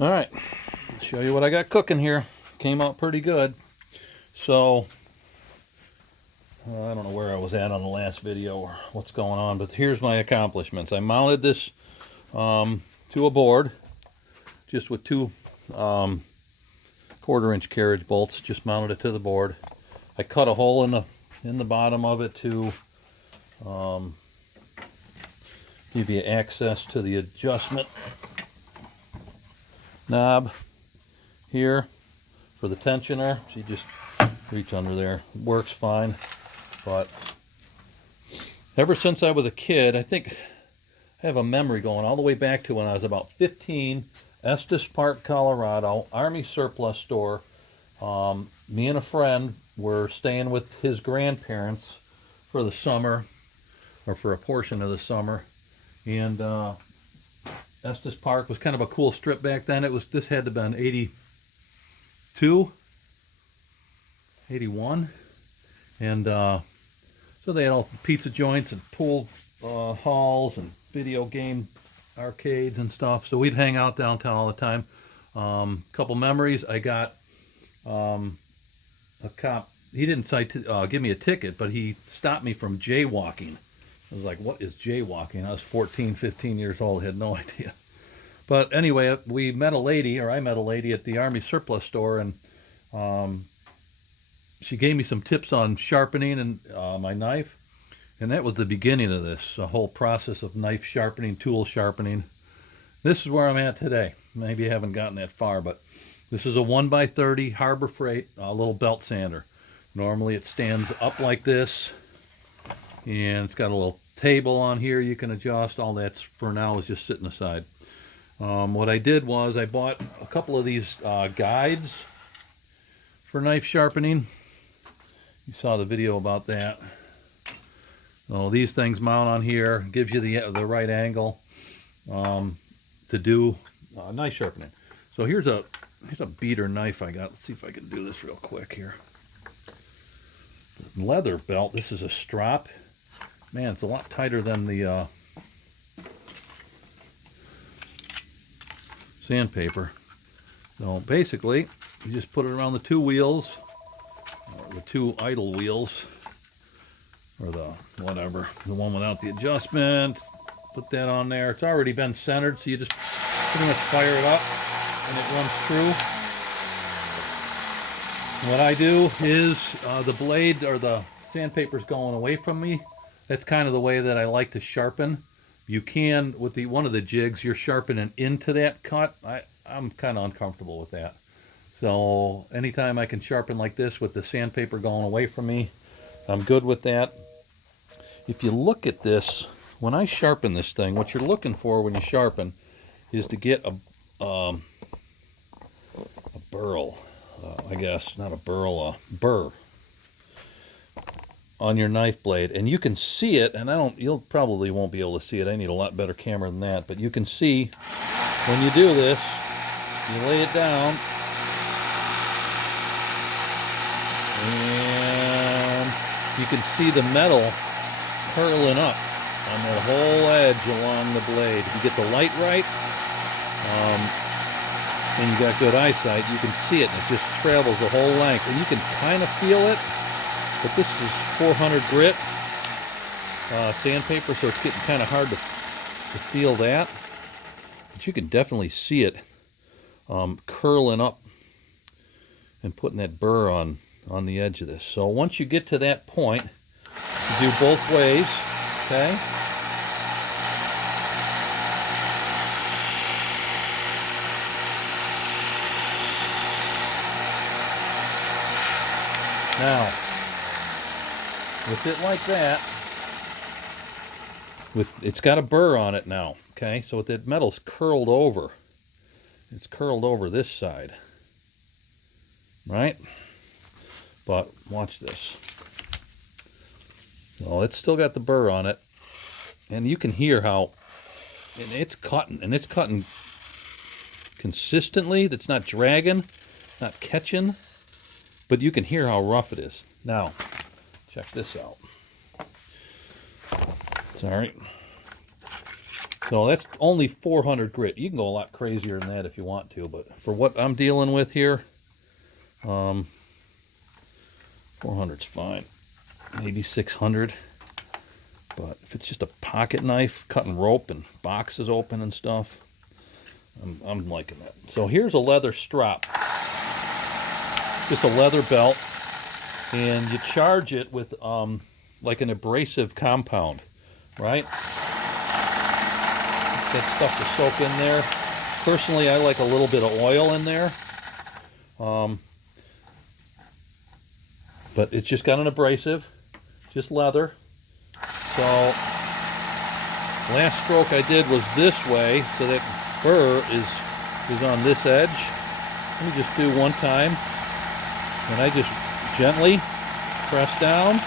All right, show you what I got cooking here. Came out pretty good. So, I don't know where I was at on the last video or what's going on, but here's my accomplishments. I mounted this to a board just with two 1/4-inch carriage bolts. Just mounted it to the board. I cut a hole in the bottom of it to give you access to the adjustment knob here for the tensioner. So you just reach under there. It works fine. But ever since I was a kid, I think I have a memory going all the way back to when I was about 15, Estes Park, Colorado, Army surplus store. Me and a friend were staying with his grandparents for the summer, or for a portion of the summer. And Estes Park was kind of a cool strip back then. This had to have been 82, 81. And so they had all pizza joints and pool halls and video game arcades and stuff. So we'd hang out downtown all the time. Couple memories. I got a cop. He didn't give me a ticket, but he stopped me from jaywalking. I was like, what is jaywalking? I was 14, 15 years old. I had no idea. But anyway, I met a lady at the Army surplus store, and she gave me some tips on sharpening and my knife. And that was the beginning of this whole process of knife sharpening, tool sharpening. This is where I'm at today. Maybe I haven't gotten that far, but this is a 1x30 Harbor Freight little belt sander. Normally it stands up like this, and it's got a little table on here you can adjust. All that's for now is just sitting aside. What I did was I bought a couple of these guides for knife sharpening. You saw the video about that. So these things mount on here, gives you the right angle to do knife sharpening. So here's a beater knife I got. Let's see if I can do this real quick here. Leather belt. This is a strop. Man, it's a lot tighter than the sandpaper. So basically, you just put it around the two wheels, or the two idle wheels, or the one without the adjustment. Put that on there. It's already been centered, so you just pretty much fire it up and it runs through. What I do is the blade or the sandpaper's going away from me. That's kind of the way that I like to sharpen. You can, with one of the jigs, you're sharpening into that cut. I'm kind of uncomfortable with that. So anytime I can sharpen like this with the sandpaper going away from me, I'm good with that. If you look at this, when I sharpen this thing, what you're looking for when you sharpen is to get a burl, I guess, not a burl, a burr on your knife blade. And you can see it, and you'll probably won't be able to see it. I need a lot better camera than that, but you can see when you do this, you lay it down, and you can see the metal curling up on that whole edge along the blade. If you get the light right, and you got good eyesight, you can see it, and it just travels the whole length. And you can kind of feel it, but this is 400 grit sandpaper, so it's getting kind of hard to feel that. But you can definitely see it curling up and putting that burr on the edge of this. So once you get to that point, you do both ways, okay? Now, with it like that, it's got a burr on it now, okay? So the metal's curled over. It's curled over this side, right? But watch this. Well, it's still got the burr on it, and you can hear how, and it's cutting consistently. That's not dragging, not catching, but you can hear how rough it is. Now, check this out. Sorry. So that's only 400 grit. You can go a lot crazier than that if you want to, but for what I'm dealing with here, 400's fine. Maybe 600. But if it's just a pocket knife, cutting rope and boxes open and stuff, I'm liking that. So here's a leather strap. Just a leather belt. And you charge it with like an abrasive compound, right? That stuff to soak in there. Personally, I like a little bit of oil in there. But it's just got an abrasive, just leather. So last stroke I did was this way, so that burr is on this edge. Let me just do one time, and I just gently press down.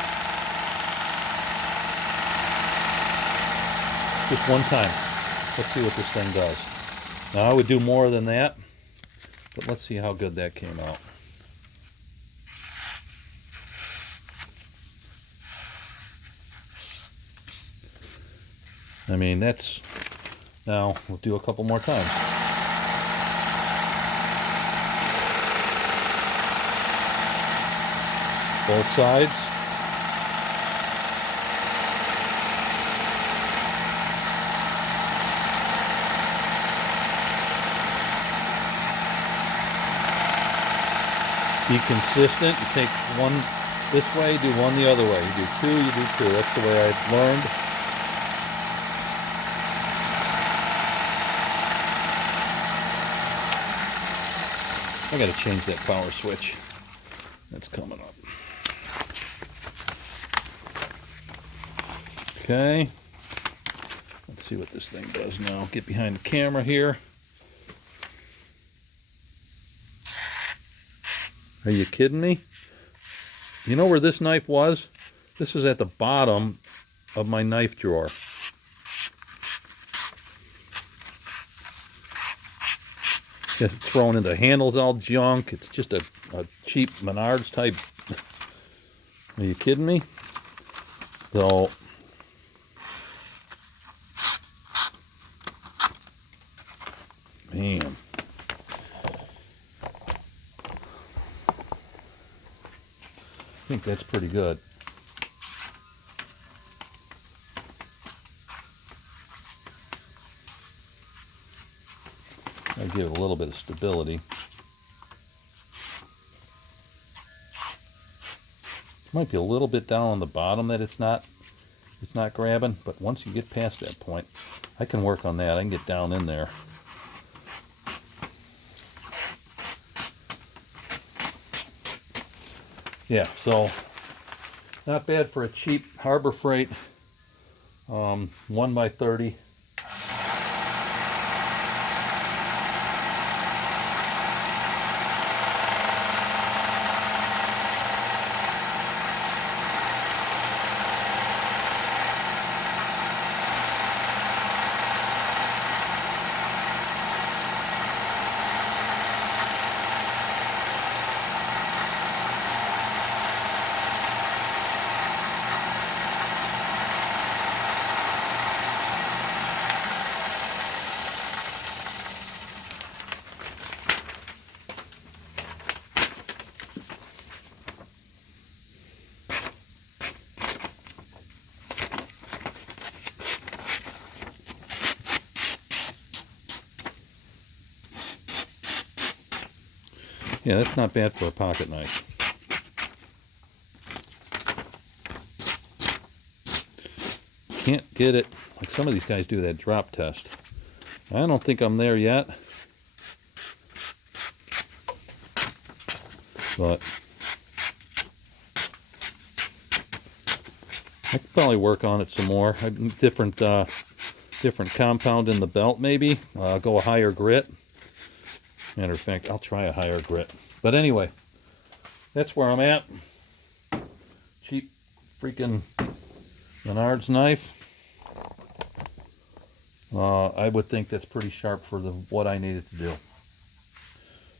Just one time. Let's see what this thing does. Now I would do more than that, but let's see how good that came out. I mean, that's, now we'll do a couple more times. Both sides. Be consistent. You take one this way, do one the other way. You do two, you do two. That's the way I've learned. I gotta change that power switch. That's coming up. Okay. Let's see what this thing does now. Get behind the camera here. Are you kidding me? You know where this knife was? This is at the bottom of my knife drawer. It's thrown in, the handle's all junk. It's just a cheap Menards type. Are you kidding me? So, man. I think that's pretty good. I give it a little bit of stability. Might be a little bit down on the bottom that it's not grabbing, but once you get past that point, I can work on that. I can get down in there. Yeah, so not bad for a cheap Harbor Freight 1x30. Yeah, that's not bad for a pocket knife. Can't get it, like some of these guys do that drop test. I don't think I'm there yet. But I could probably work on it some more. Different compound in the belt maybe. Go a higher grit. Matter of fact, I'll try a higher grit. But anyway, that's where I'm at. Cheap freaking Menards knife. I would think that's pretty sharp for what I needed to do.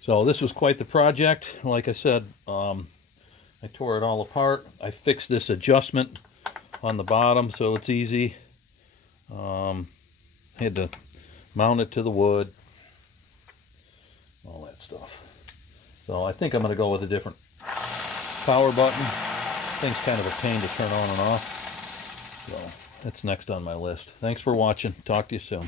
So this was quite the project. Like I said, I tore it all apart. I fixed this adjustment on the bottom so it's easy. Had to mount it to the wood, all that stuff. So I think I'm going to go with a different power button. Thing's kind of a pain to turn on and off. So that's next on my list. Thanks for watching. Talk to you soon.